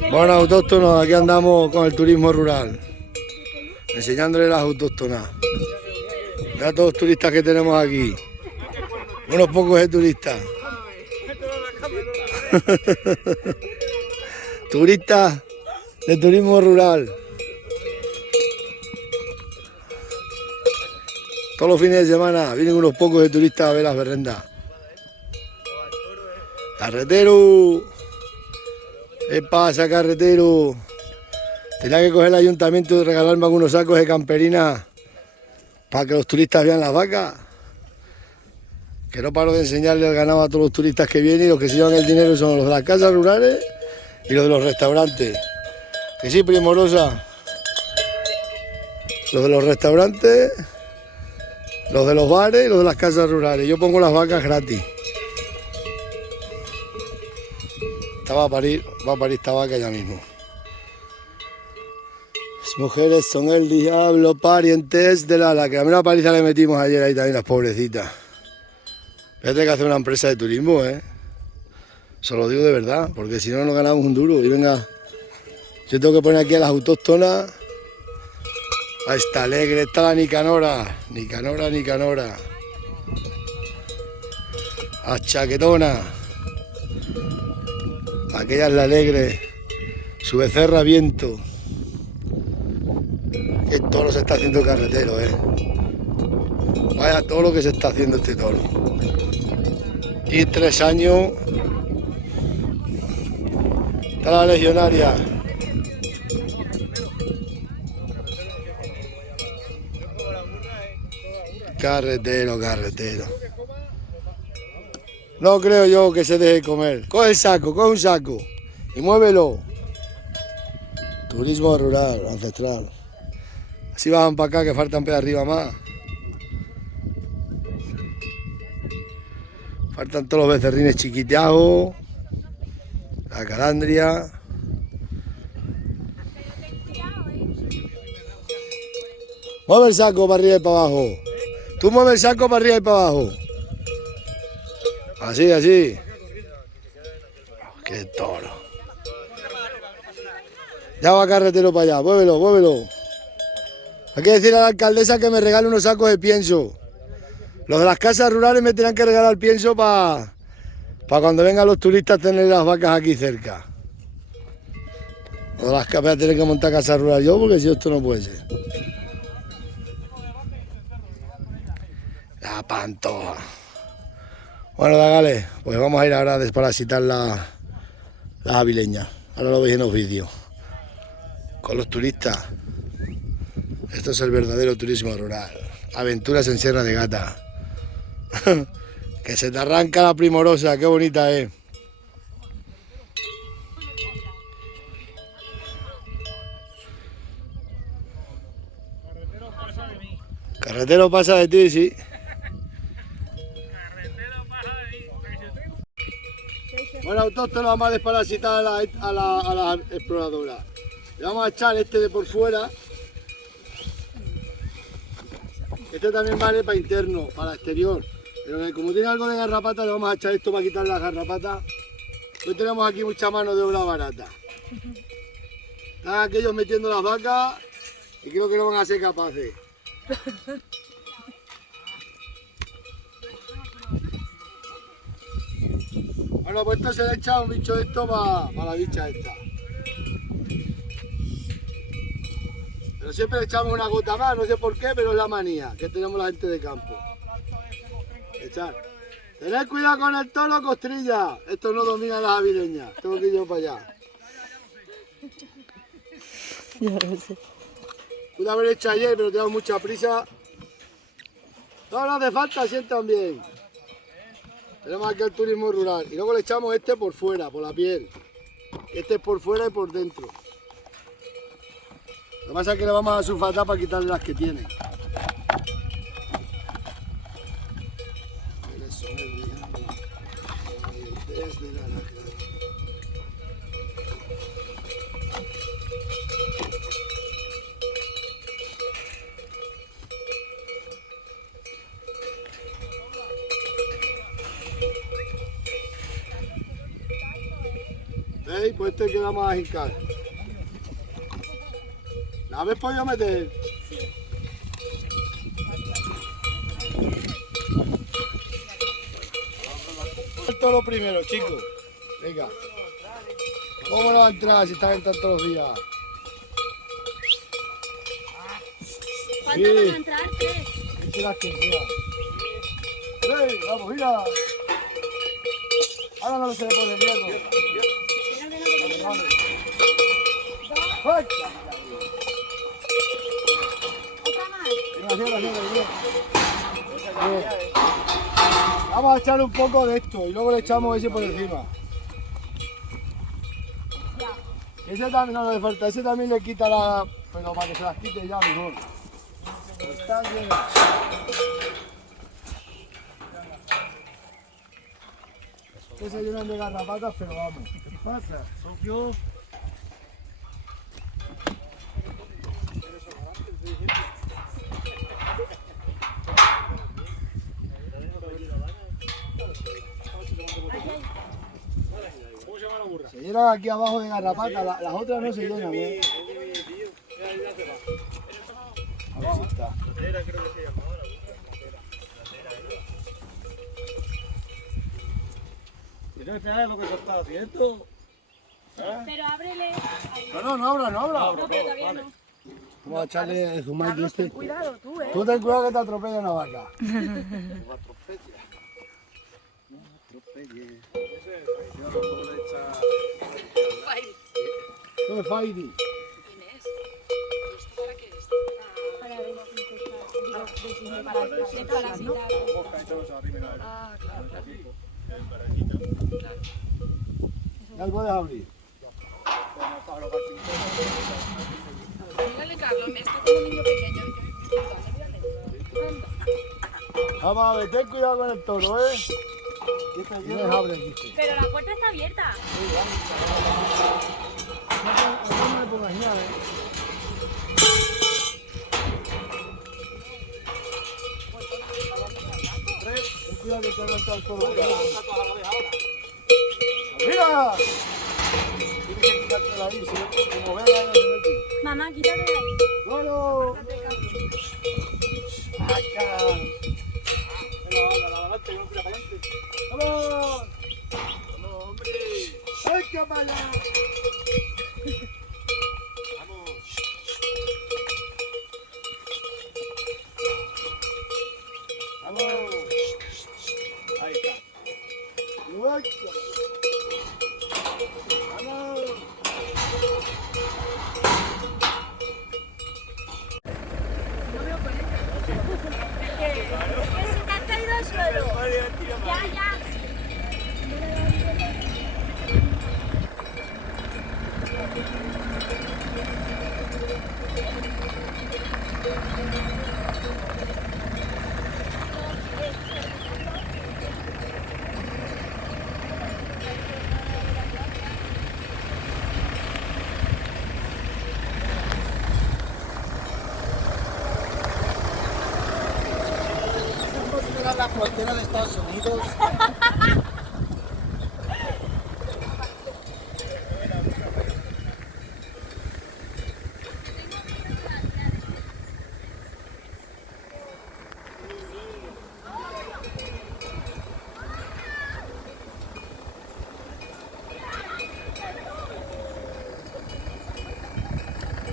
Bueno, autóctonos, aquí andamos con el turismo rural, enseñándole las autóctonas. Mira todos los turistas que tenemos aquí, unos pocos de turistas. Turistas de turismo rural. Todos los fines de semana vienen unos pocos de turistas a ver las berrendas. Carretero. ¿Qué pasa, carretero? Tenía que coger el ayuntamiento y regalarme algunos sacos de camperina para que los turistas vean las vacas. Que no paro de enseñarle el ganado a todos los turistas que vienen, y los que se llevan el dinero son los de las casas rurales y los de los restaurantes. Que sí, Primorosa. Los de los restaurantes, los de los bares y los de las casas rurales. Yo pongo las vacas gratis. Esta va a parir esta vaca ya mismo. Las mujeres son el diablo, parientes de la que a mí una paliza le metimos ayer ahí también, las pobrecitas. Fíjate que hacer una empresa de turismo, Se lo digo de verdad, porque si no nos ganamos un duro. Y venga, yo tengo que poner aquí a las autóctonas. Ahí está Alegre, está la Nicanora. Nicanora. A Chaquetona. Aquella es la Alegre. Su becerra Viento. Que toro se está haciendo carretero, Vaya todo lo que se está haciendo este toro. Y 3 años. Está la legionaria. Carretero. No creo yo que se deje comer. Coge un saco y muévelo. Turismo rural, ancestral. Así bajan para acá que faltan para arriba más. Faltan todos los becerrines chiquiteados. La calandria. Mueve el saco para arriba y para abajo. Tú mueve el saco para arriba y para abajo. Así. Qué toro. Ya va carretero para allá. Muévelo. Hay que decir a la alcaldesa que me regale unos sacos de pienso. Los de las casas rurales me tienen que regalar pienso para cuando vengan los turistas tener las vacas aquí cerca. Los de las casas voy a tener que montar casa rural yo, porque si esto no puede ser. La pantoja. Bueno, Dagales, pues vamos a ir ahora a desparasitar las avileñas. Ahora lo veis en los vídeos. Con los turistas. Esto es el verdadero turismo rural. Aventuras en Sierra de Gata. Que se te arranca la Primorosa, qué bonita es. Carretero pasa de ti, sí. Bueno, autóctonos, vamos a desparasitar a la exploradora. Le vamos a echar este de por fuera. Este también vale para interno, para exterior. Pero como tiene algo de garrapata, le vamos a echar esto para quitar las garrapatas. Hoy tenemos aquí mucha mano de obra barata. Están aquellos metiendo las vacas y creo que no van a ser capaces. Bueno, pues esto se le echa un bicho de esto para la bicha esta. Pero siempre le echamos una gota más, no sé por qué, pero es la manía que tenemos la gente de campo. Echar. Tened cuidado con el toro, costrilla. Esto no domina las avileñas. Tengo que ir yo para allá. Ya lo sé. Pude haber hecho ayer, pero tengo mucha prisa. No hace falta, sientan bien. Tenemos aquí el turismo rural. Y luego le echamos este por fuera, por la piel. Este es por fuera y por dentro. Lo que pasa es que le vamos a sulfatar para quitarle las que tiene. ¿Veis? pues este queda más hincar. ¿La habéis podido meter? Esto es lo primero, chicos. Venga. ¿Cómo no va a entrar si está entrando todos los días? ¿Cuántas van a entrar? Tres. Dice las que sea. ¡Ey! ¡Vamos, mira! Ahora no se le pone miedo. ¡Ay! ¿Otra más? Vamos a echar un poco de esto y luego le echamos ese por encima. Ese también no le falta, ese también le quita la... Pero para que se las quite ya mejor. Está bien. Que se llenan de garrapatas, pero vamos. ¿Qué pasa? Socio. Se llenan aquí abajo de garrapatas, las otras no se llenan, ¿eh? A ver si está. Tienes que esperar lo que se está haciendo. Pero ábrele. No abra. No, pero todavía no. Vamos a echarle zumaque este. Cuidado tú, Tú ten cuidado que te atropella una vaca. ¿Qué es Faidi? ¿Quién es? ¿Y esto para qué es? Para desparasitar. Ah, claro. Ya lo puedes abrir. Dígale, Carlos, me está como un niño pequeño. Vamos a ver, ten cuidado con el toro, ¿eh? Y les abre aquí. Pero la puerta está abierta. No le pongas llave. Ten cuidado que te va a entrar el toro. ¡Mira! Tienes que quitártela ahí, como venga, no se mete. Mamá, quítate de ahí. ¡Toro! ¡Vaca! ¡Vamos! ¡Vamos, hombre! ¡Ay, qué mala! ¡Vamos! Ahí está. ¡Ay, qué mala! ¡Vamos! Que se te ha caído al suelo. Ya. La frontera de Estados Unidos.